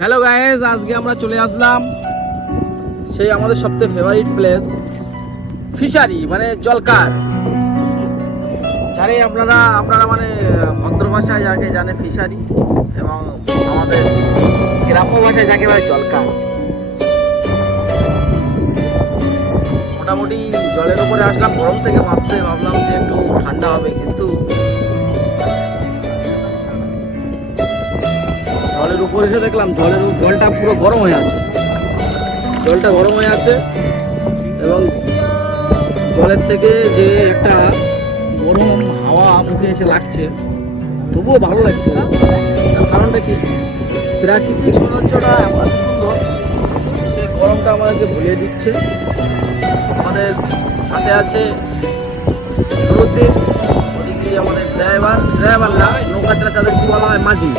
Hello guys, আজকে আমরা চলে আসলাম সেই আমাদের সবথেকে ফেভারিট প্লেস ফিশারি, মানে জলকার। যারে আপনারা মানে ভদ্র ভাষায় যাকে জানে ফিশারি, এবং আমাদের গ্রাম্য ভাষায় যাকে বলে জলকার। মোটামুটি জলের উপরে আসলাম, গরম থেকে বাঁচতে ভাবলাম যে একটু ঠান্ডা হবে, কিন্তু জলের উপরে এসে দেখলাম জলটা পুরো গরম হয়ে আছে। জলটা গরম হয়ে আছে এবং জলের থেকে যে একটা গরম হাওয়া মুখে এসে লাগছে, তবুও ভালো লাগছে। কারণটা কি, প্রাকৃতিক সৌন্দর্যটা এত সুন্দর, সেই গরমটা আমাদেরকে ভুলিয়ে দিচ্ছে। আমাদের সাথে আছে নুরুদ্দিন, ওদিকে আমাদের ড্রাইভার না, নৌকা চালা তাদের কি বলা হয়, মাঝি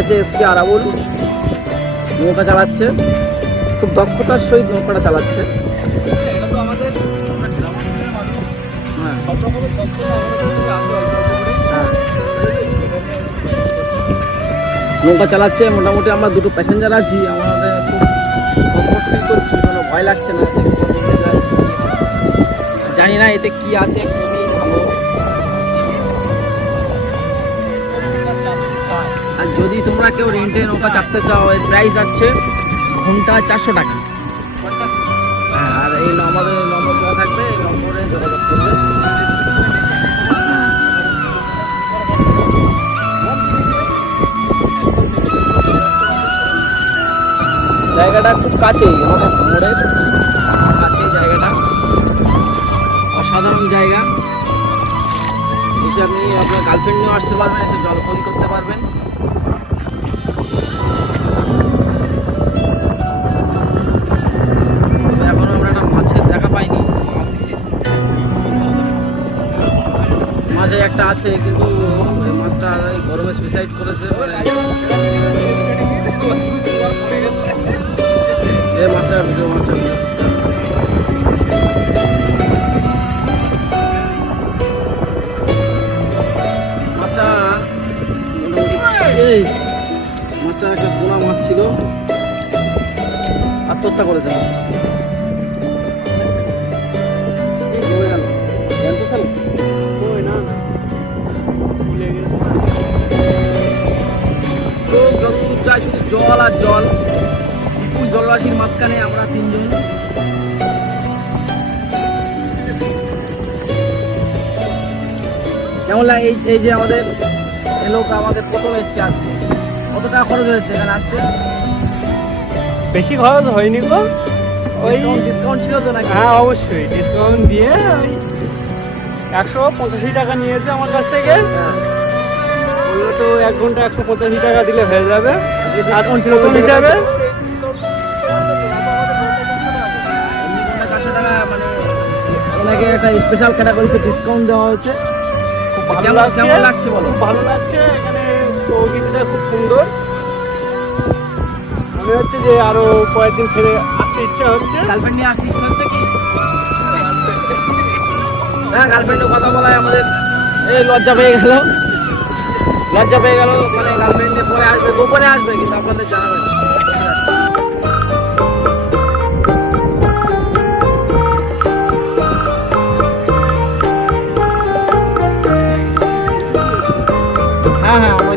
আছে এসকে আরাবুল, নৌকা চালাচ্ছে, খুব দক্ষতার সহিত নৌকাটা চালাচ্ছে। নৌকা চালাচ্ছে, মোটামুটি আমরা দুটো প্যাসেঞ্জার আছি। আমাদের খুব কমফোর্ট ফিল করছি, কোনো ভয় লাগছে না। জানি না এতে কি আছে, খুবই ভালো। আর যদি তোমরা কেউ রেন্টে নৌকা চাপতে চাও, এর প্রাইস আছে ঘন্টা 400 টাকা। হ্যাঁ, আর এই আমাদের নম্বর দেওয়া থাকবে, এই নম্বরে যোগাযোগ করবে। জায়গাটা খুব কাছেই, আমাদের মোড়ের কাছে জায়গাটা, অসাধারণ জায়গা। এসে আপনি আপনার গার্লফ্রেন্ড নিয়েও আসতে পারবেন, এসে জলপরি করতে পারবেন। এখনো আমরা একটা মাছের দেখা পাইনি। মাছে একটা আছে, কিন্তু এই মাছটা এই গরমে সুইসাইড করেছে। এই মাছটা ভিডিও মাছটা মাছটা একটা পোনা মাছ ছিল, আত্মহত্যা করেছে। চোখ যতদূর যায় শুধু জল আর জল, বিপুল জলরাশির মাঝখানে আমরা তিনজন। কেমন লাগে এই যে আমাদের লোক আমাদের প্রথম এসছে আজকে, কত টাকা খরচ হয়েছে এখানে আসতে? বেশি খরচ হয়নি গো, ওই ডিসকাউন্ট ছিল তো নাকি? হ্যাঁ অবশ্যই ডিসকাউন্ট দিয়ে ওই 185 টাকা নিয়েছে আমার কাছ থেকে। বললো তো 1 ঘন্টা 185 টাকা দিলে হয়ে যাবে ডিসকাউন্ট ছিল কোন হিসাবে। মানে একটা স্পেশাল ক্যাটাগরিতে ডিসকাউন্ট দেওয়া হয়েছে। কেমন লাগছে বলো? ভালো লাগছে, এখানে প্রকৃতিটা খুব সুন্দর, মনে হচ্ছে যে আরো কয়েকদিন ফিরে আসতে ইচ্ছা হচ্ছে। গার্লফ্রেন্ড নিয়ে আসতে ইচ্ছা হচ্ছে কি না? গার্লফ্রেন্ডের কথা বলায় আমাদের এই লজ্জা পেয়ে গেল। মানে গার্লফ্রেন্ডে পরে আসবে, গোপনে আসবে, কিন্তু আপনাদের জানাবে না। হ্যাঁ, আমরা